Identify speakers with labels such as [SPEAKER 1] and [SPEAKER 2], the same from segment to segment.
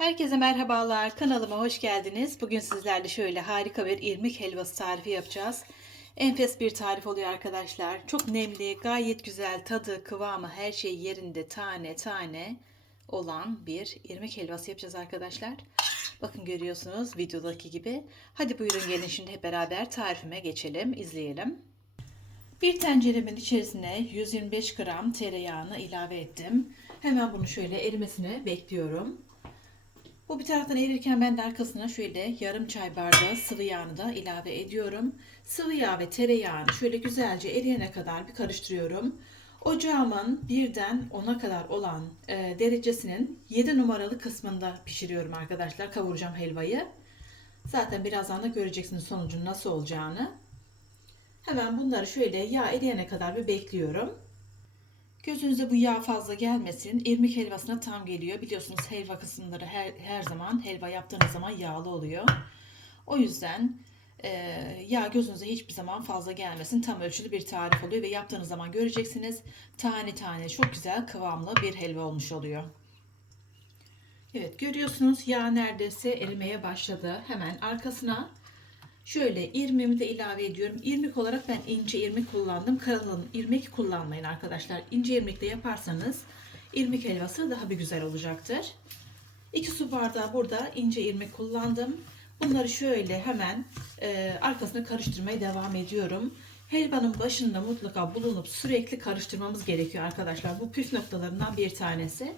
[SPEAKER 1] Herkese merhabalar. Kanalıma hoş geldiniz. Bugün sizlerle şöyle harika bir irmik helvası tarifi yapacağız. Enfes bir tarif oluyor arkadaşlar. Çok nemli, gayet güzel tadı, kıvamı, her şey yerinde tane tane olan bir irmik helvası yapacağız arkadaşlar. Bakın görüyorsunuz videodaki gibi. Hadi buyurun gelin şimdi hep beraber tarifime geçelim, izleyelim. Bir tenceremin içerisine 125 gram tereyağını ilave ettim. Hemen bunu şöyle erimesini bekliyorum. Bu bir taraftan erirken ben de arkasına şöyle yarım çay bardağı sıvı yağını da ilave ediyorum. Sıvı yağ ve tereyağını şöyle güzelce eriyene kadar bir karıştırıyorum. Ocağımın birden 10'a kadar olan e, derecesinin 7 numaralı kısmında pişiriyorum arkadaşlar. Kavuracağım helvayı. Zaten birazdan da göreceksiniz sonucun nasıl olacağını. Hemen bunları şöyle yağ eriyene kadar bir bekliyorum. Gözünüze bu yağ fazla gelmesin. İrmik helvasına tam geliyor. Biliyorsunuz helva kısımları her, her zaman helva yaptığınız zaman yağlı oluyor. O yüzden e, yağ gözünüze hiçbir zaman fazla gelmesin. Tam ölçülü bir tarif oluyor ve yaptığınız zaman göreceksiniz. Tane tane çok güzel kıvamlı bir helva olmuş oluyor. Evet görüyorsunuz yağ neredeyse erimeye başladı. Hemen arkasına Şöyle irmimi de ilave ediyorum. İrmik olarak ben ince irmik kullandım. Kalın irmik kullanmayın arkadaşlar. İnce irmikle yaparsanız irmik helvası daha bir güzel olacaktır. 2 su bardağı burada ince irmik kullandım. Bunları şöyle hemen e, arkasına karıştırmaya devam ediyorum. Helvanın başında mutlaka bulunup sürekli karıştırmamız gerekiyor arkadaşlar. Bu püf noktalarından bir tanesi.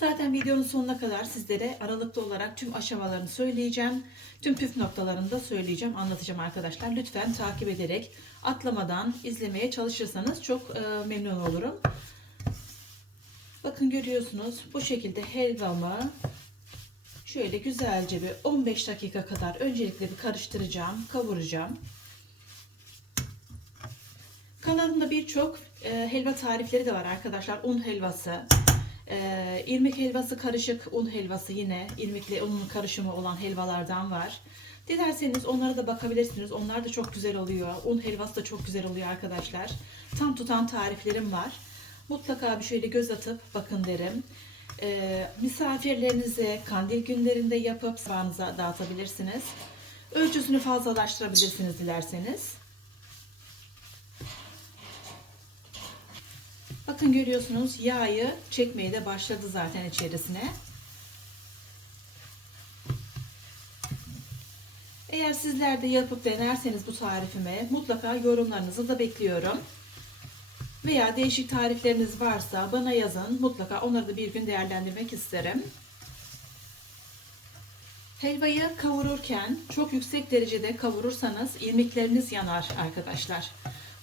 [SPEAKER 1] Zaten videonun sonuna kadar sizlere aralıklı olarak tüm aşamalarını söyleyeceğim. Tüm püf noktalarını da söyleyeceğim, anlatacağım arkadaşlar. Lütfen takip ederek atlamadan izlemeye çalışırsanız çok e, memnun olurum. Bakın görüyorsunuz bu şekilde helvamı şöyle güzelce bir 15 dakika kadar öncelikle bir karıştıracağım, kavuracağım. Kanalımda birçok e, helva tarifleri de var arkadaşlar. Un helvası, e, irmik helvası karışık un helvası yine irmikle unun karışımı olan helvalardan var. Dilerseniz onlara da bakabilirsiniz. Onlar da çok güzel oluyor. Un helvası da çok güzel oluyor arkadaşlar. Tam tutan tariflerim var. Mutlaka bir şöyle göz atıp bakın derim. E, misafirlerinize kandil günlerinde yapıp sabahınıza dağıtabilirsiniz. Ölçüsünü fazlalaştırabilirsiniz dilerseniz. Bakın görüyorsunuz yağı çekmeye de başladı zaten içerisine. Eğer sizler de yapıp denerseniz bu tarifimi mutlaka yorumlarınızı da bekliyorum. Veya değişik tarifleriniz varsa bana yazın. Mutlaka onları da bir gün değerlendirmek isterim. Helvayı kavururken çok yüksek derecede kavurursanız irmikleriniz yanar arkadaşlar.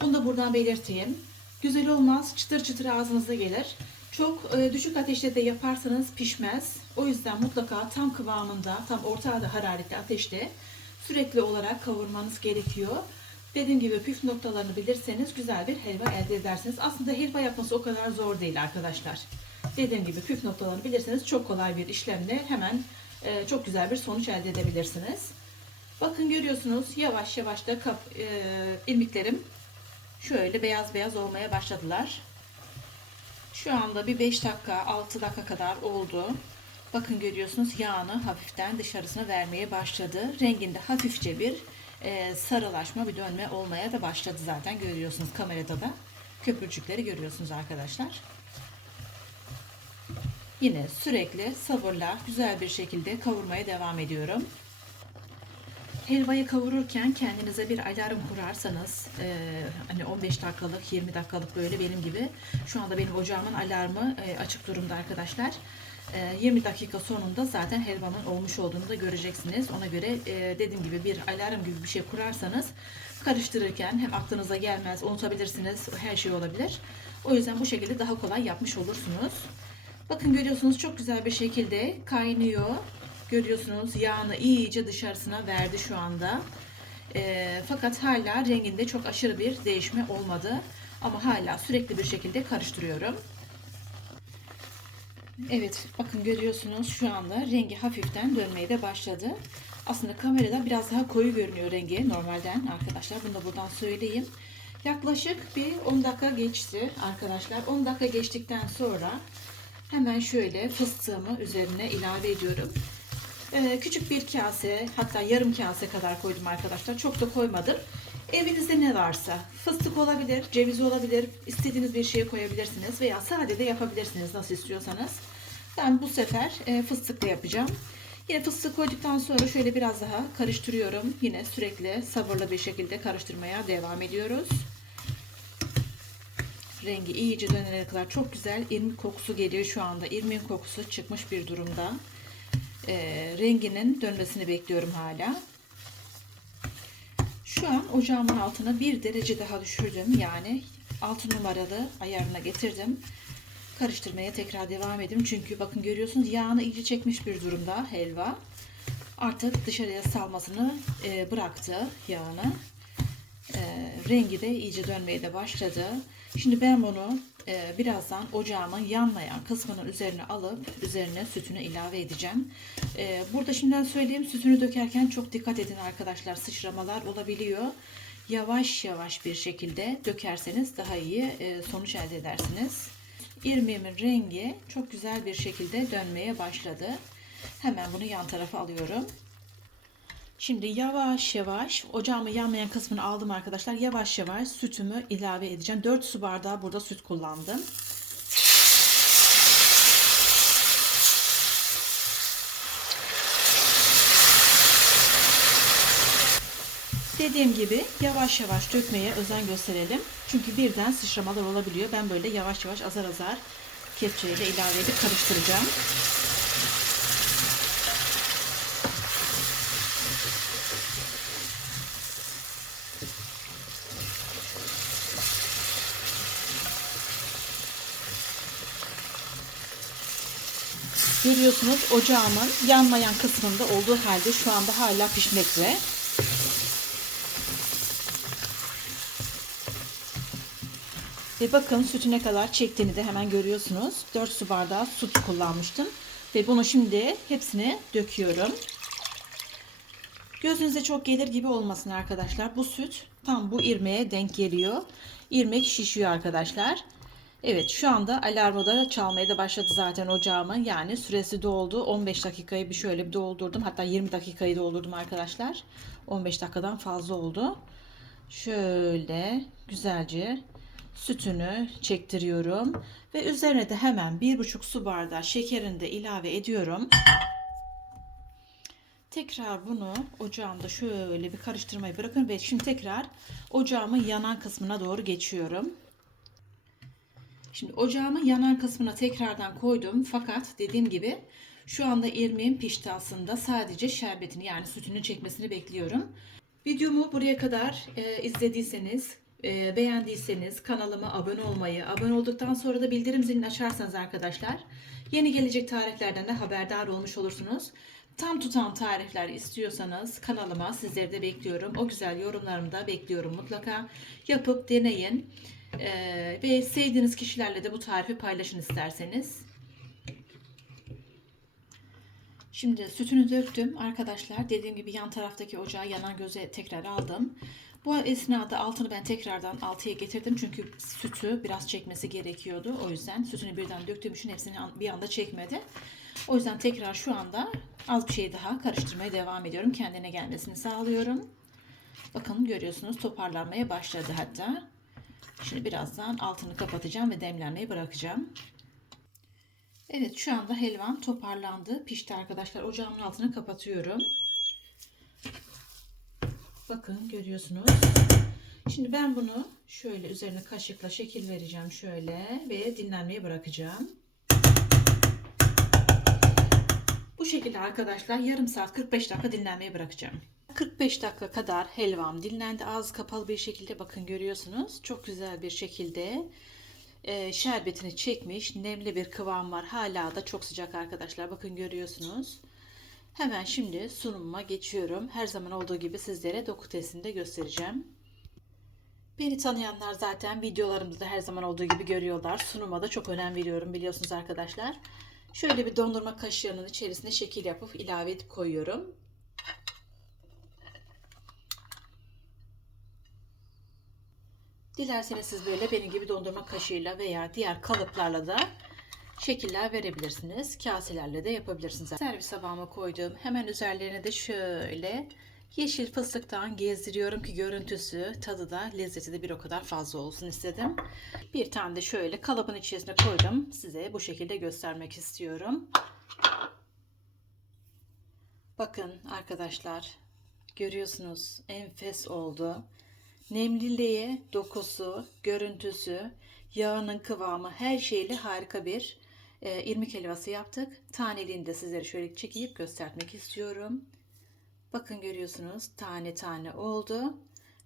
[SPEAKER 1] Bunu da buradan belirteyim. Güzel olmaz, çıtır çıtır ağzınıza gelir. Çok e, düşük ateşte de yaparsanız pişmez. O yüzden mutlaka tam kıvamında, tam orta hararetli ateşte sürekli olarak kavurmanız gerekiyor. Dediğim gibi püf noktalarını bilirseniz güzel bir helva elde edersiniz. Aslında helva yapması o kadar zor değil arkadaşlar. Dediğim gibi püf noktalarını bilirseniz çok kolay bir işlemle hemen e, çok güzel bir sonuç elde edebilirsiniz. Bakın görüyorsunuz yavaş yavaş da kap, e, irmiklerim şöyle beyaz beyaz olmaya başladılar. Şu anda bir 5 dakika 6 dakika kadar oldu. Bakın görüyorsunuz yağını hafiften dışarısına vermeye başladı. Renginde hafifçe bir e, sarılaşma bir dönme olmaya da başladı zaten görüyorsunuz kamerada da köpürcükleri görüyorsunuz arkadaşlar. Yine sürekli sabırla güzel bir şekilde kavurmaya devam ediyorum. Helvayı kavururken kendinize bir alarm kurarsanız e, hani 15 dakikalık 20 dakikalık böyle benim gibi şu anda benim ocağımın alarmı e, açık durumda arkadaşlar. E, 20 dakika sonunda zaten helvamın olmuş olduğunu da göreceksiniz. Ona göre e, dediğim gibi bir alarm gibi bir şey kurarsanız karıştırırken hem aklınıza gelmez unutabilirsiniz her şey olabilir. O yüzden bu şekilde daha kolay yapmış olursunuz. Bakın görüyorsunuz çok güzel bir şekilde kaynıyor. Görüyorsunuz yağını iyice dışarısına verdi şu anda. E, fakat hala renginde çok aşırı bir değişme olmadı. Ama hala sürekli bir şekilde karıştırıyorum. Evet bakın görüyorsunuz şu anda rengi hafiften dönmeye de başladı. Aslında kamerada biraz daha koyu görünüyor rengi normalden arkadaşlar. Bunu da buradan söyleyeyim. Yaklaşık bir 10 dakika geçti arkadaşlar. 10 dakika geçtikten sonra hemen şöyle fıstığımı üzerine ilave ediyorum. Ee, küçük bir kase hatta yarım kase kadar koydum arkadaşlar. Çok da koymadım. Evinizde ne varsa fıstık olabilir, ceviz olabilir. istediğiniz bir şeye koyabilirsiniz veya sade de yapabilirsiniz nasıl istiyorsanız. Ben bu sefer e, fıstıkla yapacağım. Yine fıstık koyduktan sonra şöyle biraz daha karıştırıyorum. Yine sürekli sabırlı bir şekilde karıştırmaya devam ediyoruz. Rengi iyice dönene kadar çok güzel irmik kokusu geliyor şu anda. İrmiğin kokusu çıkmış bir durumda. E, renginin dönmesini bekliyorum hala. Şu an ocağımın altına bir derece daha düşürdüm. Yani 6 numaralı ayarına getirdim. Karıştırmaya tekrar devam edeyim. Çünkü bakın görüyorsunuz yağını iyice çekmiş bir durumda helva. Artık dışarıya salmasını e, bıraktı yağını. E, rengi de iyice dönmeye de başladı. Şimdi ben bunu e, birazdan ocağımın yanmayan kısmının üzerine alıp üzerine sütünü ilave edeceğim. E, burada şimdiden söyleyeyim sütünü dökerken çok dikkat edin arkadaşlar sıçramalar olabiliyor. Yavaş yavaş bir şekilde dökerseniz daha iyi e, sonuç elde edersiniz. İrmiğimin rengi çok güzel bir şekilde dönmeye başladı. Hemen bunu yan tarafa alıyorum. Şimdi yavaş yavaş ocağımı yanmayan kısmını aldım arkadaşlar. Yavaş yavaş sütümü ilave edeceğim. 4 su bardağı burada süt kullandım. Dediğim gibi yavaş yavaş dökmeye özen gösterelim. Çünkü birden sıçramalar olabiliyor. Ben böyle yavaş yavaş azar azar kepçeyle ilave edip karıştıracağım. Görüyorsunuz ocağımın yanmayan kısmında olduğu halde şu anda hala pişmekte. Ve bakın sütü ne kadar çektiğini de hemen görüyorsunuz. 4 su bardağı süt kullanmıştım. Ve bunu şimdi hepsini döküyorum. Gözünüze çok gelir gibi olmasın arkadaşlar. Bu süt tam bu irmeğe denk geliyor. İrmek şişiyor arkadaşlar. Evet şu anda alarmı da çalmaya da başladı zaten ocağımın. Yani süresi doldu. 15 dakikayı bir şöyle bir doldurdum. Hatta 20 dakikayı doldurdum arkadaşlar. 15 dakikadan fazla oldu. Şöyle güzelce sütünü çektiriyorum. Ve üzerine de hemen 1,5 su bardağı şekerini de ilave ediyorum. Tekrar bunu ocağımda şöyle bir karıştırmayı bırakın ve şimdi tekrar ocağımın yanan kısmına doğru geçiyorum. Şimdi ocağımın yanan kısmına tekrardan koydum. Fakat dediğim gibi şu anda irmiğin pişti aslında. Sadece şerbetini yani sütünü çekmesini bekliyorum. Videomu buraya kadar e, izlediyseniz, e, beğendiyseniz kanalıma abone olmayı, abone olduktan sonra da bildirim zilini açarsanız arkadaşlar yeni gelecek tariflerden de haberdar olmuş olursunuz. Tam tutan tarifler istiyorsanız kanalıma sizleri de bekliyorum. O güzel yorumlarımı da bekliyorum mutlaka. Yapıp deneyin. Ee, ve sevdiğiniz kişilerle de bu tarifi paylaşın isterseniz. Şimdi sütünü döktüm arkadaşlar. Dediğim gibi yan taraftaki ocağı yanan göze tekrar aldım. Bu esnada altını ben tekrardan altıya getirdim. Çünkü sütü biraz çekmesi gerekiyordu. O yüzden sütünü birden döktüğüm için hepsini bir anda çekmedi. O yüzden tekrar şu anda az bir şey daha karıştırmaya devam ediyorum. Kendine gelmesini sağlıyorum. Bakın görüyorsunuz toparlanmaya başladı hatta. Şimdi birazdan altını kapatacağım ve demlenmeyi bırakacağım. Evet şu anda helvam toparlandı. Pişti arkadaşlar. Ocağımın altını kapatıyorum. Bakın görüyorsunuz. Şimdi ben bunu şöyle üzerine kaşıkla şekil vereceğim şöyle ve dinlenmeye bırakacağım. Bu şekilde arkadaşlar yarım saat 45 dakika dinlenmeye bırakacağım. 45 dakika kadar helvam dinlendi. Ağzı kapalı bir şekilde bakın görüyorsunuz. Çok güzel bir şekilde e, şerbetini çekmiş. Nemli bir kıvam var. Hala da çok sıcak arkadaşlar. Bakın görüyorsunuz. Hemen şimdi sunumuma geçiyorum. Her zaman olduğu gibi sizlere doku testini de göstereceğim. Beni tanıyanlar zaten videolarımda da her zaman olduğu gibi görüyorlar. Sunuma da çok önem veriyorum biliyorsunuz arkadaşlar. Şöyle bir dondurma kaşığının içerisine şekil yapıp ilave edip koyuyorum. Dilerseniz siz böyle benim gibi dondurma kaşığıyla veya diğer kalıplarla da şekiller verebilirsiniz. Kaselerle de yapabilirsiniz. Servis tabağıma koydum. Hemen üzerlerine de şöyle yeşil fıstıktan gezdiriyorum ki görüntüsü, tadı da lezzeti de bir o kadar fazla olsun istedim. Bir tane de şöyle kalıbın içerisine koydum. Size bu şekilde göstermek istiyorum. Bakın arkadaşlar görüyorsunuz enfes oldu. Nemliliği, dokusu, görüntüsü, yağının kıvamı her şeyle harika bir e, irmik helvası yaptık. Taneliğini de sizlere şöyle çekip göstermek istiyorum. Bakın görüyorsunuz tane tane oldu.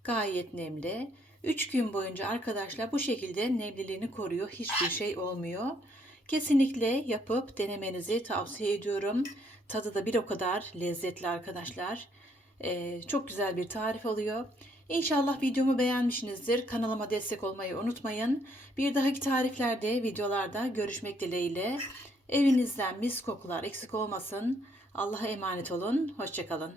[SPEAKER 1] Gayet nemli. 3 gün boyunca arkadaşlar bu şekilde nemliliğini koruyor. Hiçbir şey olmuyor. Kesinlikle yapıp denemenizi tavsiye ediyorum. Tadı da bir o kadar lezzetli arkadaşlar. Ee, çok güzel bir tarif oluyor. İnşallah videomu beğenmişsinizdir. Kanalıma destek olmayı unutmayın. Bir dahaki tariflerde, videolarda görüşmek dileğiyle. Evinizden mis kokular eksik olmasın. Allah'a emanet olun. Hoşçakalın.